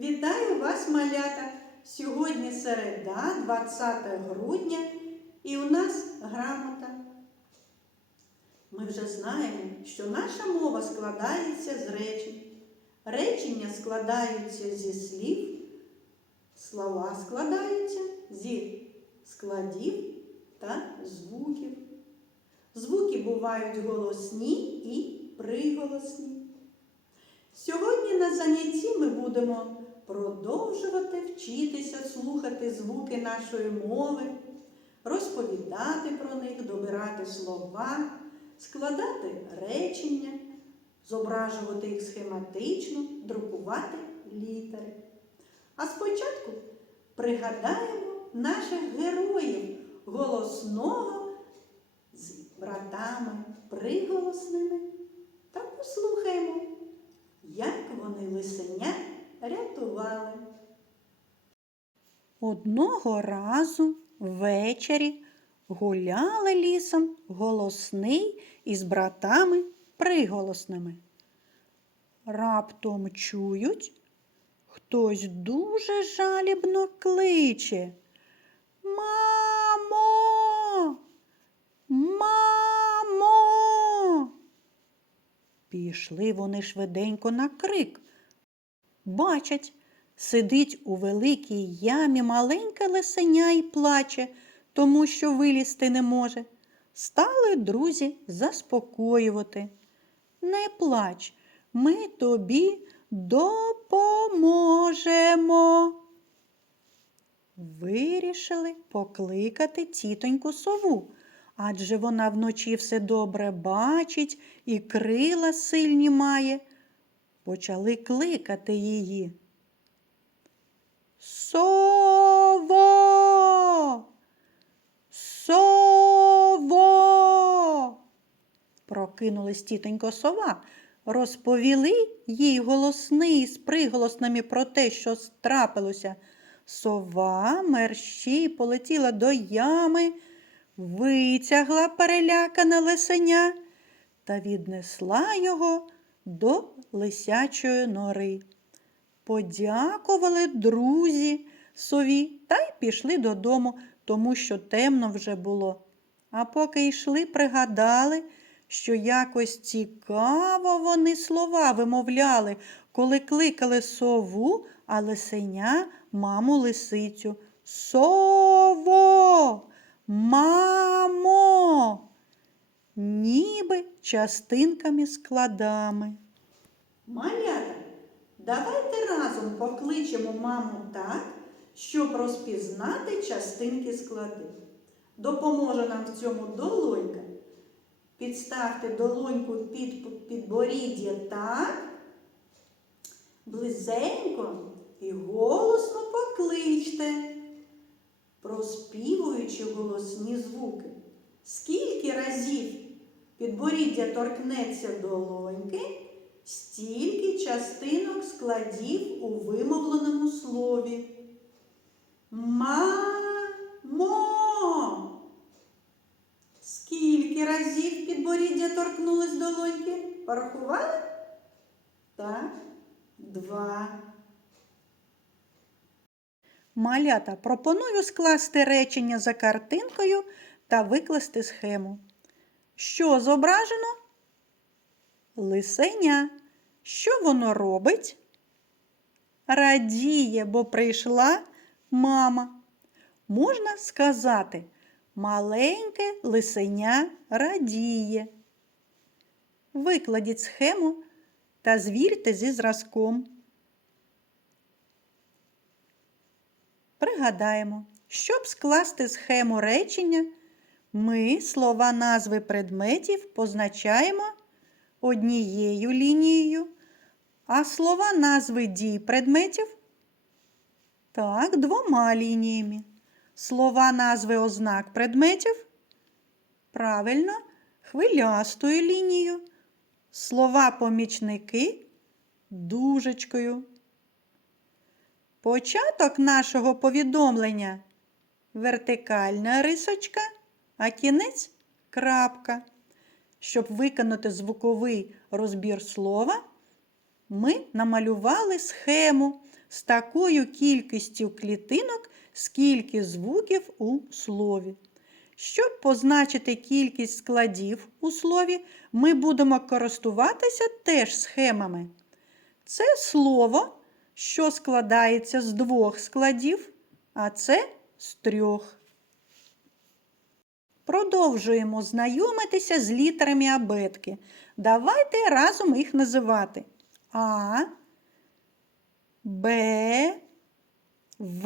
Вітаю вас, малята! Сьогодні середа, 20 грудня, і у нас грамота. Ми вже знаємо, що наша мова складається з речень. Речення складаються зі слів, слова складаються зі складів та звуків. Звуки бувають голосні і приголосні. Сьогодні на занятті ми будемо продовжувати вчитися слухати звуки нашої мови, розповідати про них, добирати слова, складати речення, зображувати їх схематично, друкувати літери. А спочатку пригадаємо наших героїв голосного з братами приголосними та послухаємо, як вони лисеня рятували. Одного разу ввечері гуляли лісом голосний із братами приголосними. Раптом чують, хтось дуже жалібно кличе. Мамо! Мамо! Пішли вони швиденько на крик. Бачать, сидить у великій ямі маленьке лисеня і плаче, тому що вилізти не може. Стали друзі заспокоювати. Не плач, ми тобі допоможемо. Вирішили покликати тітоньку сову, адже вона вночі все добре бачить і крила сильні має. Почали кликати її. Сово! Сово! Прокинулась тітонько сова, розповіли їй голосний з приголосними про те, що трапилося. Сова мерщій полетіла до ями, витягла перелякане лисеня та віднесла його до лисячої нори. Подякували друзі сові та й пішли додому, тому що темно вже було. А поки йшли, пригадали, що якось цікаво вони слова вимовляли, коли кликали сову, а лисеня маму лисицю. Сово! Мамо! Ніби частинками складами. Малята, давайте разом покличемо маму так, щоб розпізнати частинки склади. Допоможе нам в цьому долонька. Підставте долоньку під підборіддя так, близенько і голосно покличте, проспівуючи голосні звуки. Скільки разів підборіддя торкнеться долоньки, стільки частинок складів у вимовленому слові. Мамо! Скільки разів підборіддя торкнулось долоньки? Порахували? Так, два. Малята, пропоную скласти речення за картинкою та викласти схему. Що зображено? Лисеня. Що воно робить? Радіє, бо прийшла мама. Можна сказати, маленьке лисеня радіє. Викладіть схему та звірте зі зразком. Пригадаємо, щоб скласти схему речення, ми слова назви предметів позначаємо однією лінією, а слова назви дій предметів так, двома лініями. Слова назви ознак предметів правильно, хвилястою лінією. Слова помічники дужечкою. Початок нашого повідомлення вертикальна рисочка, а кінець крапка. Щоб виконати звуковий розбір слова, ми намалювали схему з такою кількістю клітинок, скільки звуків у слові. Щоб позначити кількість складів у слові, ми будемо користуватися теж схемами. Це слово, що складається з двох складів, а це з трьох. Продовжуємо знайомитися з літерами абетки. Давайте разом їх називати. А, Б, В,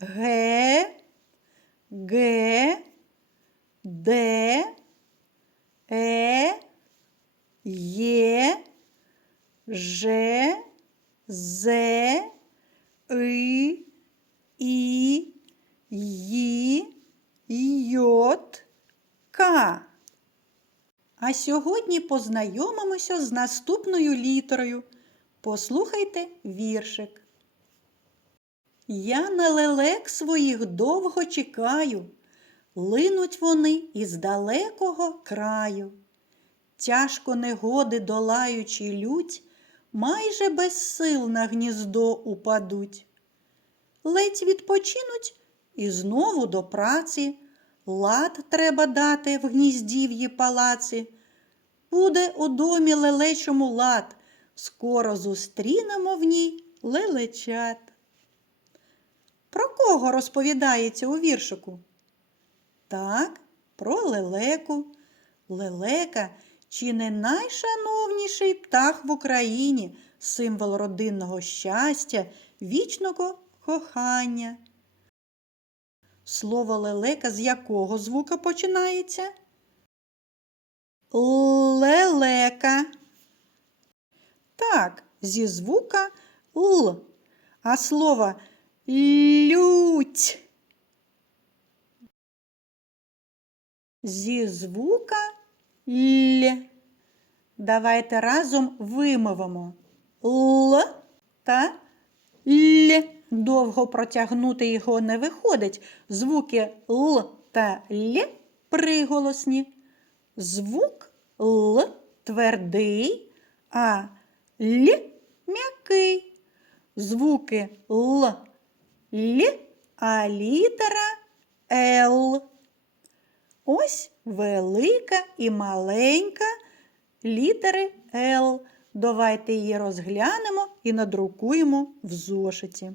Г, Г, Д, Е, Є, Ж, З, И, І, Ї, Йот, К. А сьогодні познайомимося з наступною літерою. Послухайте віршик. Я на лелек своїх довго чекаю, линуть вони із далекого краю. Тяжко негоди долаючи лють, майже без сил на гніздо упадуть. Ледь відпочинуть і знову до праці. Лад треба дати в гніздів'ї палаці. Буде у домі лелечому лад, скоро зустрінемо в ній лелечат. Про кого розповідається у віршику? Так, про лелеку. Лелека чи не найшановніший птах в Україні, символ родинного щастя, вічного кохання. Слово лелека з якого звука починається? Лелека. Так, зі звука Л. А слово лють. Зі звука Л. Давайте разом вимовимо Л та Л. Довго протягнути його не виходить. Звуки Л та Л приголосні. Звук Л твердий, а Л м'який. Звуки Л Л, а літера Л. Ось велика і маленька літери Л. Давайте її розглянемо і надрукуємо в зошиті.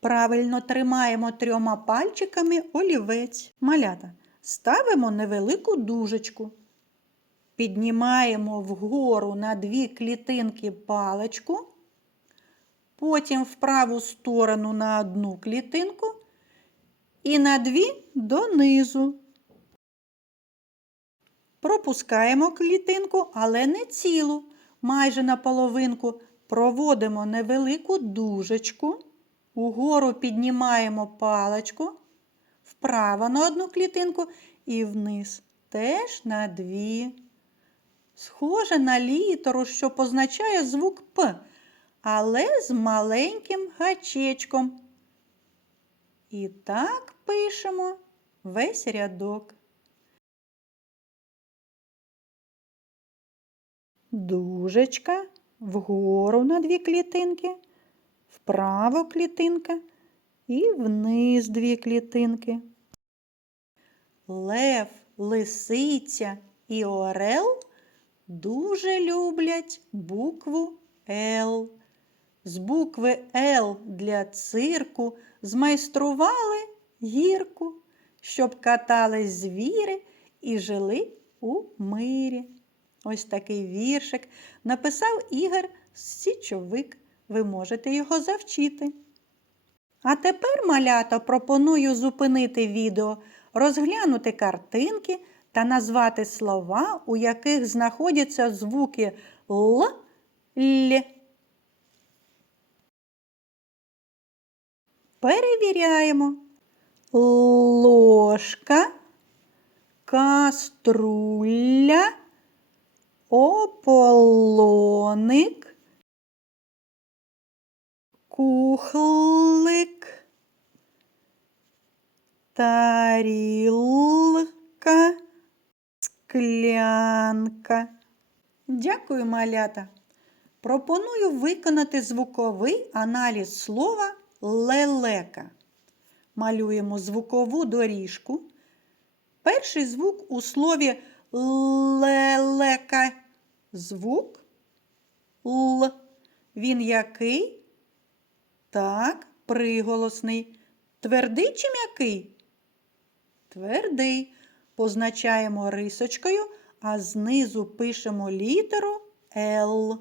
Правильно тримаємо трьома пальчиками олівець. Малята. Ставимо невелику дужечку. Піднімаємо вгору на дві клітинки паличку. Потім в праву сторону на одну клітинку і на дві донизу. Пропускаємо клітинку, але не цілу. Майже на половинку проводимо невелику дужечку. Угору піднімаємо паличку, вправо на одну клітинку і вниз теж на дві. Схоже на літеру, що позначає звук П, але з маленьким гачечком. І так пишемо весь рядок. Дужечка вгору на дві клітинки вправо клітинка і вниз дві клітинки. Лев, лисиця і орел дуже люблять букву Л. З букви Л для цирку змайстрували гірку, щоб катались звіри і жили у мирі. Ось такий віршик написав Ігор Січовик. Ви можете його завчити. А тепер, малята, пропоную зупинити відео, розглянути картинки та назвати слова, у яких знаходяться звуки Л, Л. Перевіряємо. Ложка, каструля, ополоник, кухлик, тарілка, склянка. Дякую, малята. Пропоную виконати звуковий аналіз слова лелека. Малюємо звукову доріжку. Перший звук у слові лелека. Звук Л. Він який? Так, приголосний. Твердий чи м'який? Твердий. Позначаємо рисочкою, а знизу пишемо літеру Л.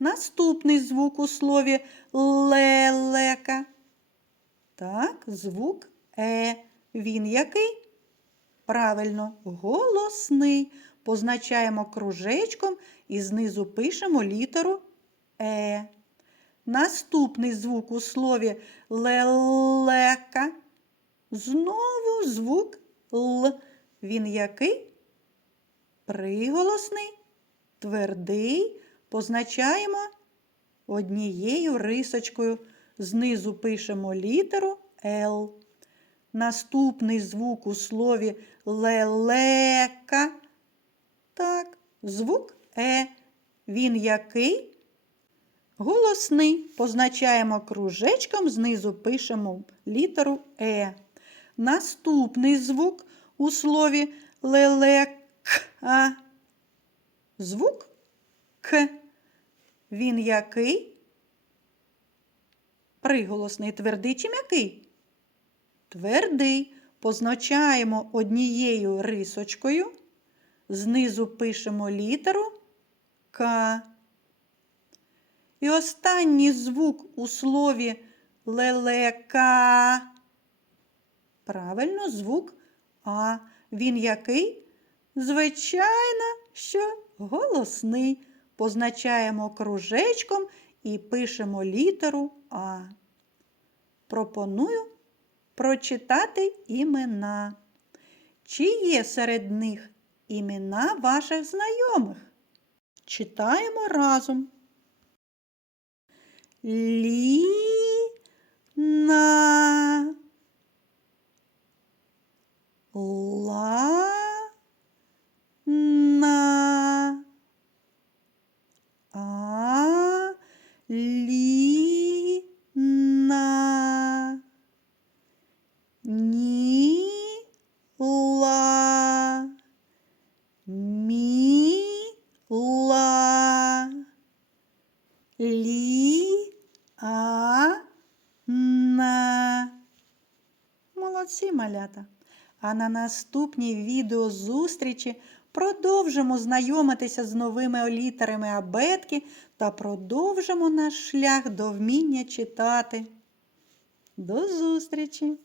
Наступний звук у слові лелека. Так, звук Е. Він який? Правильно, голосний. Позначаємо кружечком і знизу пишемо літеру Е. Наступний звук у слові лелека. Знову звук Л. Він який? Приголосний, твердий. Позначаємо однією рисочкою. Знизу пишемо літеру Л. Наступний звук у слові лелека. Так, звук Е. Він який? Голосний. Позначаємо кружечком, знизу пишемо літеру Е. Наступний звук у слові лелека. Звук К. Він який? Приголосний твердий чи м'який? Твердий. Позначаємо однією рисочкою. Знизу пишемо літеру К. І останній звук у слові лелека. Правильно, звук А. Він який? Звичайно, що голосний. Позначаємо кружечком і пишемо літеру А. Пропоную прочитати імена. Чи є серед них імена ваших знайомих? Читаємо разом. Ліна. Лі. А. На. Молодці малята. А на наступній відеозустрічі продовжимо знайомитися з новими літерами абетки та продовжимо наш шлях до вміння читати. До зустрічі!